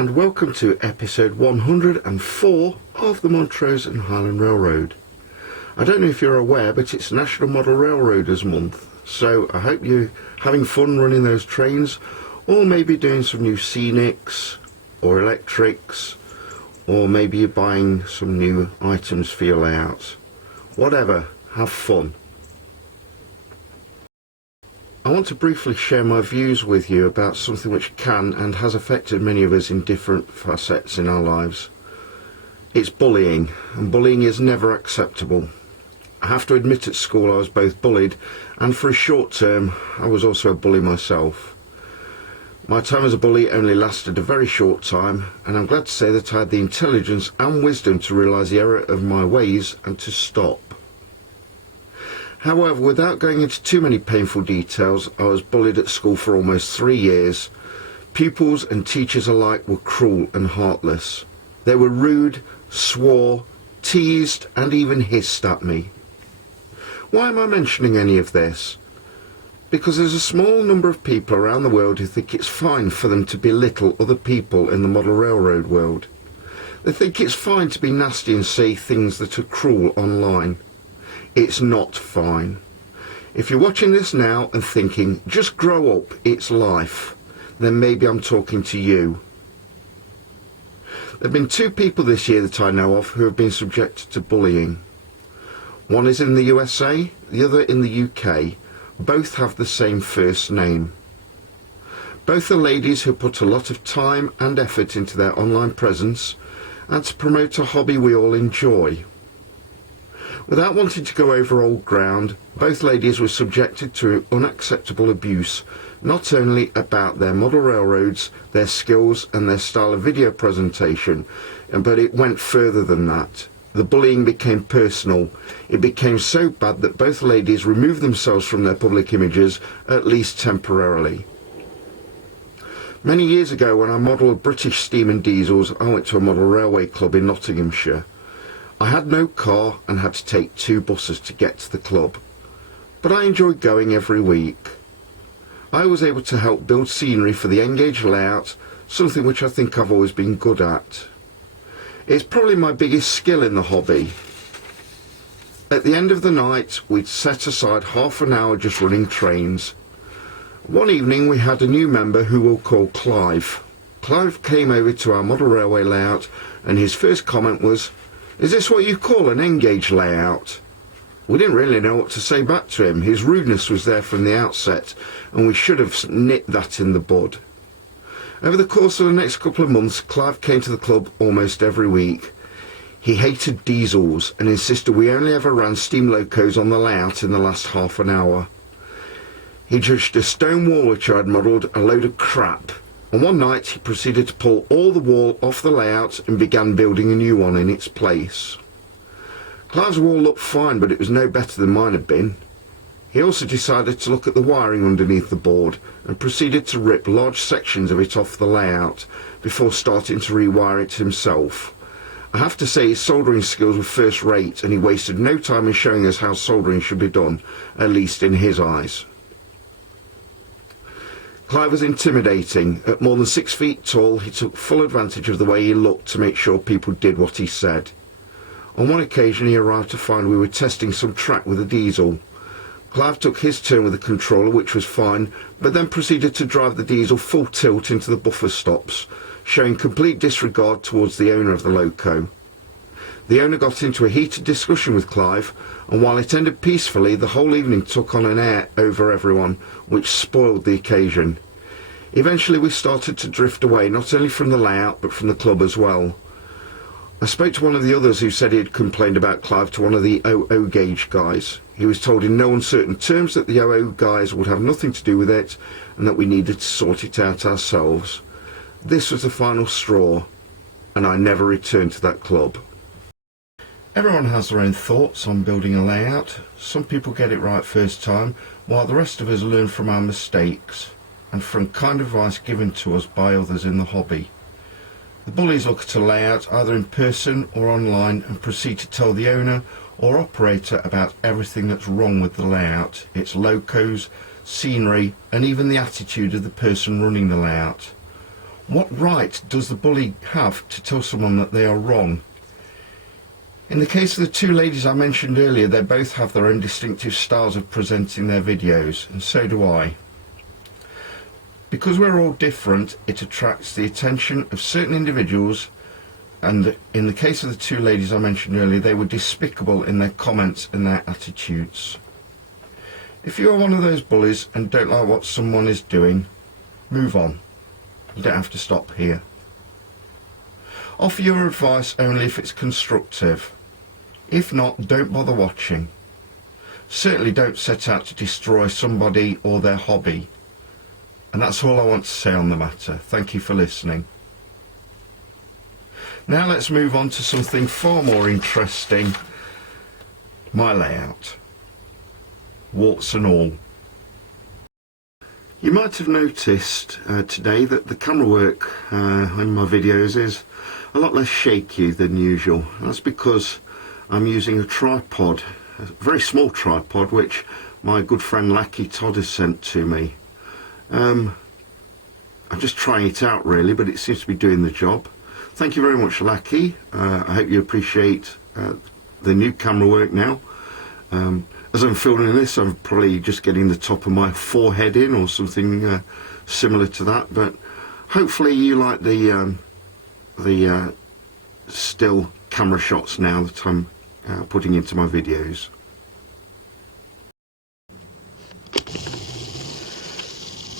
and welcome to episode 104 of the Montrose and Highland Railroad. I don't know if you're aware, but it's National Model Railroaders Month, so I hope you're having fun running those trains, or maybe doing some new scenics or electrics, or maybe you're buying some new items for your layout. Whatever, have fun. I want to briefly share my views with you about something which can and has affected many of us in different facets in our lives. It's bullying, and bullying is never acceptable. I have to admit, at school I was both bullied, and for a short term I was also a bully myself. My time as a bully only lasted a very short time, and I'm glad to say that I had the intelligence and wisdom to realise the error of my ways and to stop. However, without going into too many painful details, I was bullied at school for almost 3 years. Pupils and teachers alike were cruel and heartless. They were rude, swore, teased and even hissed at me. Why am I mentioning any of this? Because there's a small number of people around the world who think it's fine for them to belittle other people in the model railroad world. They think it's fine to be nasty and say things that are cruel online. It's not fine. If you're watching this now and thinking, just grow up, it's life, then maybe I'm talking to you. There have been 2 people this year that I know of who have been subjected to bullying. One is in the USA, the other in the UK. Both have the same first name. Both are ladies who put a lot of time and effort into their online presence and to promote a hobby we all enjoy. Without wanting to go over old ground, both ladies were subjected to unacceptable abuse, not only about their model railroads, their skills and their style of video presentation, but it went further than that. The bullying became personal. It became so bad that both ladies removed themselves from their public images, at least temporarily. Many years ago, when I modelled British steam and diesels, I went to a model railway club in Nottinghamshire. I had no car and had to take 2 buses to get to the club, but I enjoyed going every week. I was able to help build scenery for the N-gauge layout, something which I think I've always been good at. It's probably my biggest skill in the hobby. At the end of the night, we'd set aside half an hour just running trains. One evening we had a new member who we'll call Clive. Clive came over to our model railway layout and his first comment was, "Is this what you call an N-gauge layout?" We didn't really know what to say back to him. His rudeness was there from the outset, and we should have nipped that in the bud. Over the course of the next couple of months, Clive came to the club almost every week. He hated diesels and insisted we only ever ran steam locos on the layout in the last half an hour. He judged a stone wall which I had modelled a load of crap, and one night he proceeded to pull all the wall off the layout and began building a new one in its place. Clive's wall looked fine, but it was no better than mine had been. He also decided to look at the wiring underneath the board and proceeded to rip large sections of it off the layout before starting to rewire it himself. I have to say his soldering skills were first rate, and he wasted no time in showing us how soldering should be done, at least in his eyes. Clive was intimidating. At more than 6 feet tall, he took full advantage of the way he looked to make sure people did what he said. On one occasion he arrived to find we were testing some track with a diesel. Clive took his turn with the controller, which was fine, but then proceeded to drive the diesel full tilt into the buffer stops, showing complete disregard towards the owner of the loco. The owner got into a heated discussion with Clive, and while it ended peacefully, the whole evening took on an air over everyone, which spoiled the occasion. Eventually we started to drift away, not only from the layout, but from the club as well. I spoke to one of the others who said he had complained about Clive to one of the OO gauge guys. He was told in no uncertain terms that the OO guys would have nothing to do with it, and that we needed to sort it out ourselves. This was the final straw, and I never returned to that club. Everyone has their own thoughts on building a layout. Some people get it right first time, while the rest of us learn from our mistakes and from kind advice given to us by others in the hobby. The bullies look at a layout either in person or online and proceed to tell the owner or operator about everything that's wrong with the layout, its locos, scenery and even the attitude of the person running the layout. What right does the bully have to tell someone that they are wrong? In the case of the two ladies I mentioned earlier, they both have their own distinctive styles of presenting their videos, and so do I. Because we're all different, it attracts the attention of certain individuals, and in the case of the two ladies I mentioned earlier, they were despicable in their comments and their attitudes. If you are one of those bullies and don't like what someone is doing, move on. You don't have to stop here. Offer your advice only if it's constructive. If not, don't bother watching. Certainly don't set out to destroy somebody or their hobby. And that's all I want to say on the matter. Thank you for listening. Now let's move on to something far more interesting. My layout. Warts and all. You might have noticed today that the camera work in my videos is a lot less shaky than usual. That's because I'm using a tripod, a very small tripod, which my good friend Lackey Todd has sent to me. I'm just trying it out really, but it seems to be doing the job. Thank you very much, Lackey. I hope you appreciate the new camera work now. As I'm filming this, I'm probably just getting the top of my forehead in or something similar to that, but hopefully you like the still camera shots now that I'm putting into my videos.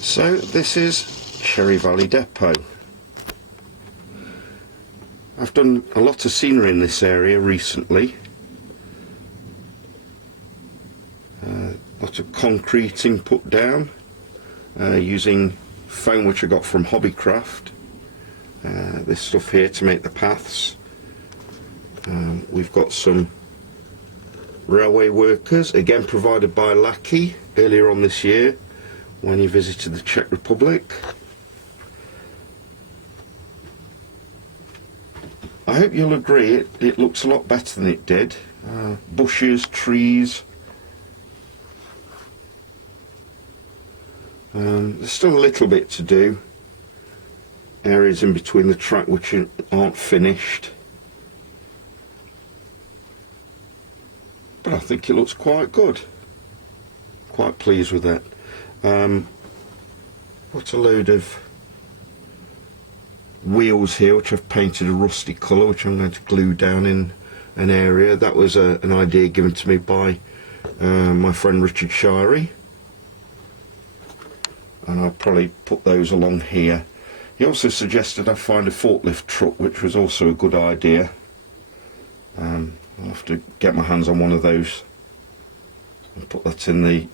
So this is Cherry Valley Depot. I've done a lot of scenery in this area recently. Lot of concreting put down using foam which I got from Hobbycraft. This stuff here to make the paths. We've got some railway workers, again provided by Lackey earlier on this year when he visited the Czech Republic. I hope you'll agree it looks a lot better than it did. Bushes, trees. There's still a little bit to do. Areas in between the track which aren't finished. But I think it looks quite good. Quite pleased with that. What a load of wheels here which I've painted a rusty colour, which I'm going to glue down in an area. That was an idea given to me by my friend Richard Shirey, and I'll probably put those along here. He also suggested I find a forklift truck, which was also a good idea. I'll have to get my hands on one of those and put that in the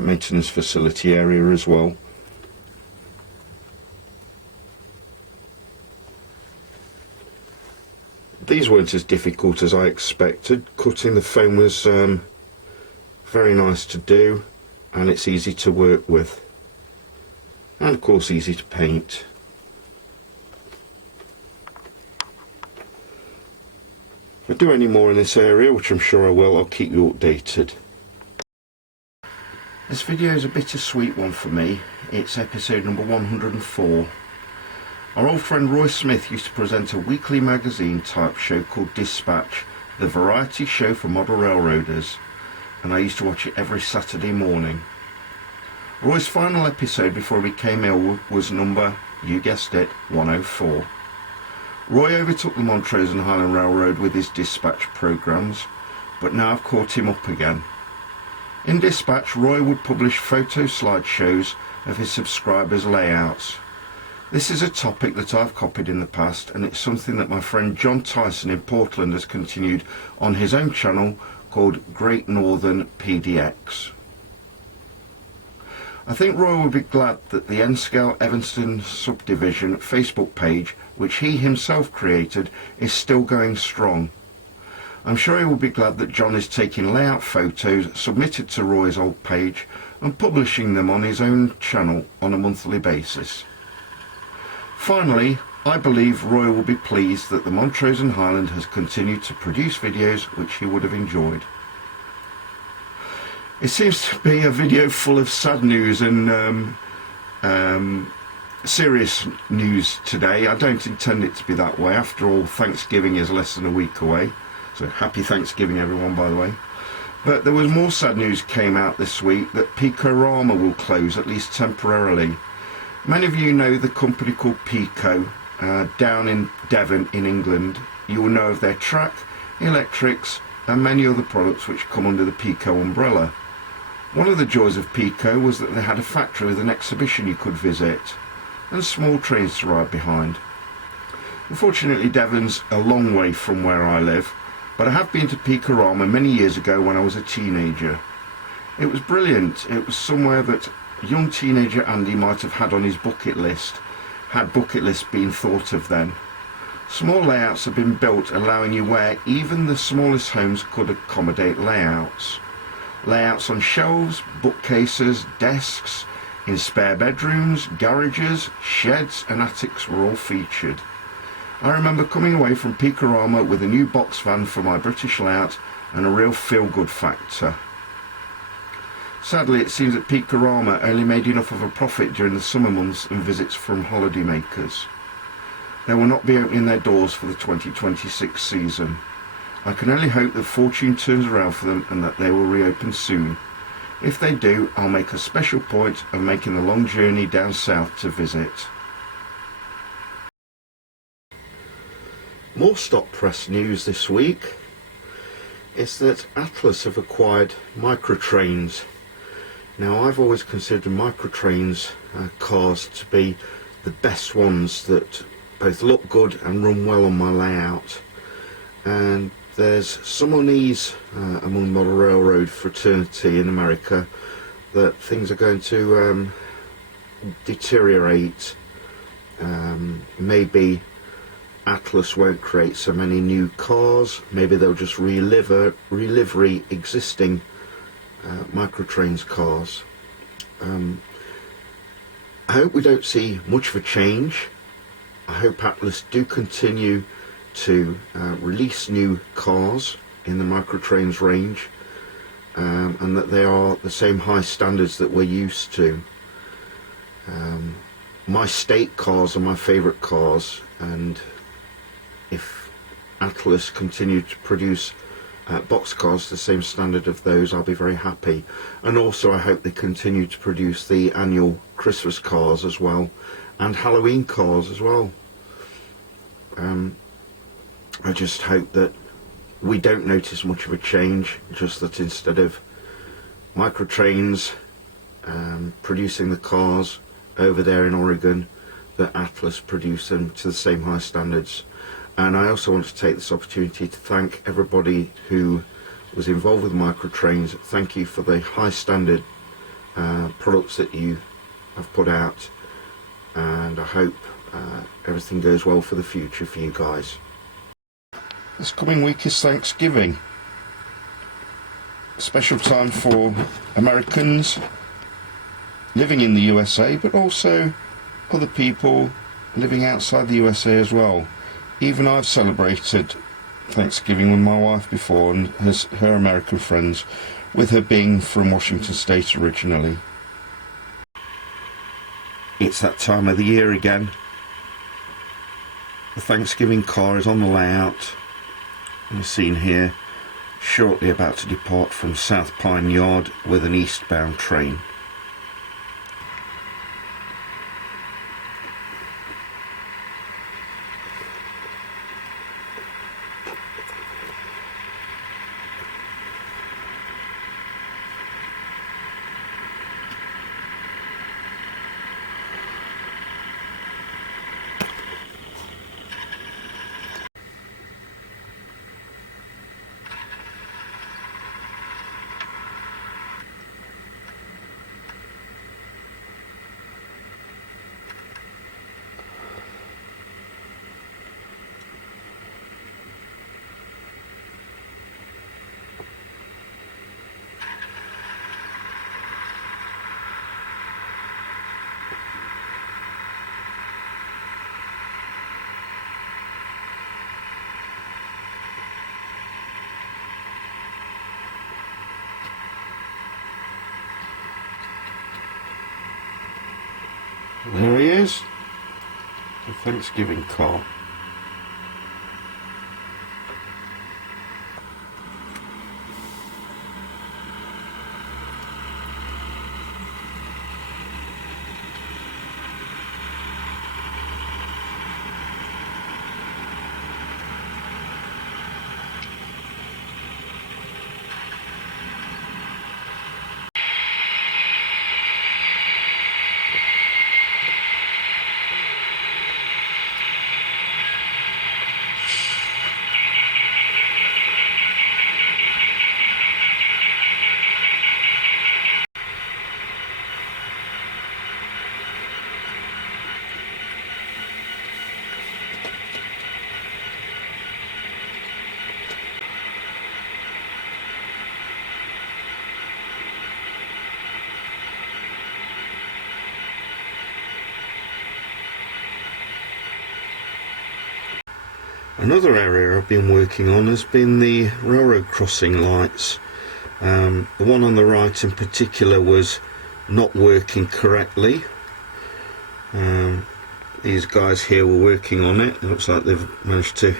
maintenance facility area as well. These weren't as difficult as I expected. Cutting the foam was very nice to do, and it's easy to work with, and of course easy to paint. If I do any more in this area, which I'm sure I will, I'll keep you updated. This video is a bittersweet one for me. It's episode number 104. Our old friend Roy Smith used to present a weekly magazine type show called Dispatch, the variety show for model railroaders, and I used to watch it every Saturday morning. Roy's final episode before he became ill was number, you guessed it, 104. Roy overtook the Montrose and Highland Railroad with his Dispatch programmes, but now I've caught him up again. In Dispatch, Roy would publish photo slideshows of his subscribers' layouts. This is a topic that I've copied in the past, and it's something that my friend John Tyson in Portland has continued on his own channel called Great Northern PDX. I think Roy will be glad that the N-Scale Evanston subdivision Facebook page, which he himself created, is still going strong. I'm sure he will be glad that John is taking layout photos submitted to Roy's old page and publishing them on his own channel on a monthly basis. Finally, I believe Roy will be pleased that the Montrose and Highland has continued to produce videos which he would have enjoyed. It seems to be a video full of sad news and Serious news today. I don't intend it to be that way. After all, Thanksgiving is less than a week away. So happy Thanksgiving, everyone, by the way. But there was more sad news came out this week that Picorama will close, at least temporarily. Many of you know the company called Pico down in Devon in England. You will know of their track, electrics and many other products which come under the Pico umbrella. One of the joys of Pico was that they had a factory with an exhibition you could visit and small trains to ride behind. Unfortunately, Devon's a long way from where I live, but I have been to Picorama many years ago when I was a teenager. It was brilliant. It was somewhere that young teenager Andy might have had on his bucket list, had bucket lists been thought of then. Small layouts have been built allowing you where even the smallest homes could accommodate layouts. Layouts on shelves, bookcases, desks, in spare bedrooms, garages, sheds and attics were all featured. I remember coming away from Picorama with a new box van for my British layout and a real feel-good factor. Sadly, it seems that Picorama only made enough of a profit during the summer months and visits from holidaymakers. They will not be opening their doors for the 2026 season. I can only hope that fortune turns around for them and that they will reopen soon. If they do, I'll make a special point of making the long journey down south to visit. More stop press news this week is that Atlas have acquired Microtrains. Now, I've always considered Microtrains cars to be the best ones that both look good and run well on my layout. And there's some unease among the model railroad fraternity in America that things are going to deteriorate. Maybe Atlas won't create so many new cars. Maybe they'll just relivery existing Microtrains cars. I hope we don't see much of a change. I hope Atlas do continue to release new cars in the Microtrains range, and that they are the same high standards that we're used to. My state cars are my favourite cars, and if Atlas continue to produce boxcars to the same standard of those, I'll be very happy. And also I hope they continue to produce the annual Christmas cars as well, and Halloween cars as well. I just hope that we don't notice much of a change, just that instead of Microtrains producing the cars over there in Oregon, that Atlas produce them to the same high standards. And I also want to take this opportunity to thank everybody who was involved with Microtrains. Thank you for the high standard products that you have put out, and I hope everything goes well for the future for you guys. This coming week is Thanksgiving. Special time for Americans living in the USA, but also other people living outside the USA as well. Even I've celebrated Thanksgiving with my wife before, and her American friends, with her being from Washington State originally. It's that time of the year again. The Thanksgiving car is on the layout. You're seen here, shortly about to depart from South Pine Yard with an eastbound train. There he is. the Thanksgiving car. Another area I've been working on has been the railroad crossing lights. The one on the right in particular was not working correctly. These guys here were working on it. It looks like they've managed to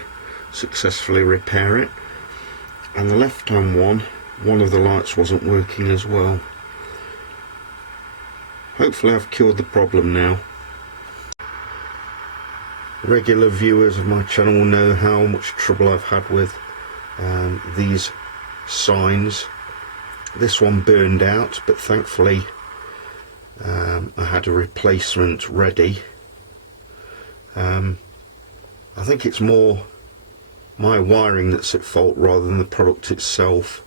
successfully repair it. And the left hand one of the lights wasn't working as well. Hopefully I've cured the problem now. Regular viewers of my channel will know how much trouble I've had with these signs. This one burned out, but thankfully I had a replacement ready. I think it's more my wiring that's at fault rather than the product itself.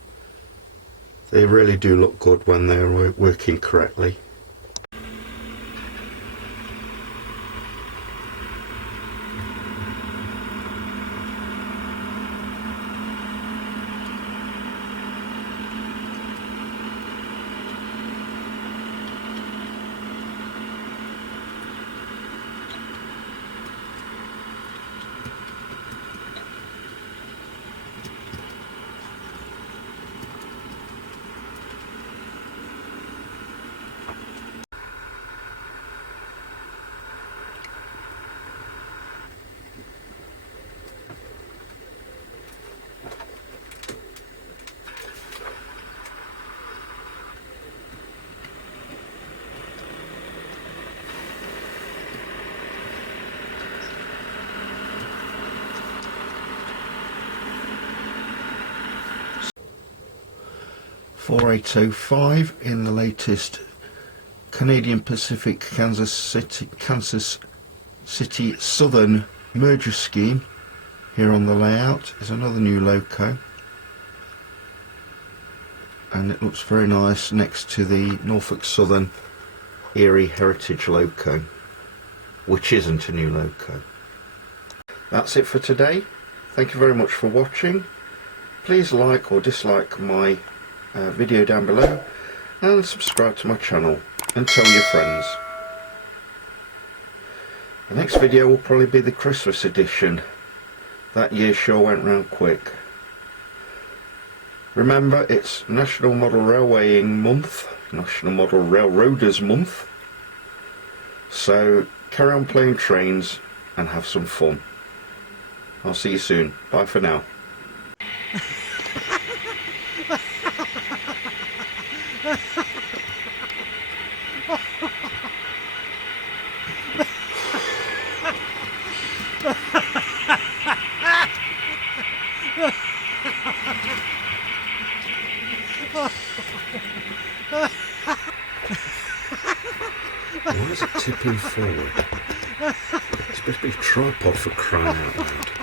They really do look good when they're working correctly. .4805 in the latest Canadian Pacific Kansas City Southern merger scheme. Here on the layout is another new loco, and it looks very nice next to the Norfolk Southern Erie Heritage loco, which isn't a new loco. That's it for today. Thank you very much for watching. Please like or dislike my video down below and subscribe to my channel and tell your friends. The next video will probably be the Christmas edition. That year sure went round quick. Remember, it's National Model Railwaying Month, National Model Railroaders Month, so carry on playing trains and have some fun. I'll see you soon. Bye for now. Why is it tipping forward? It's supposed to be a tripod, for crying out loud.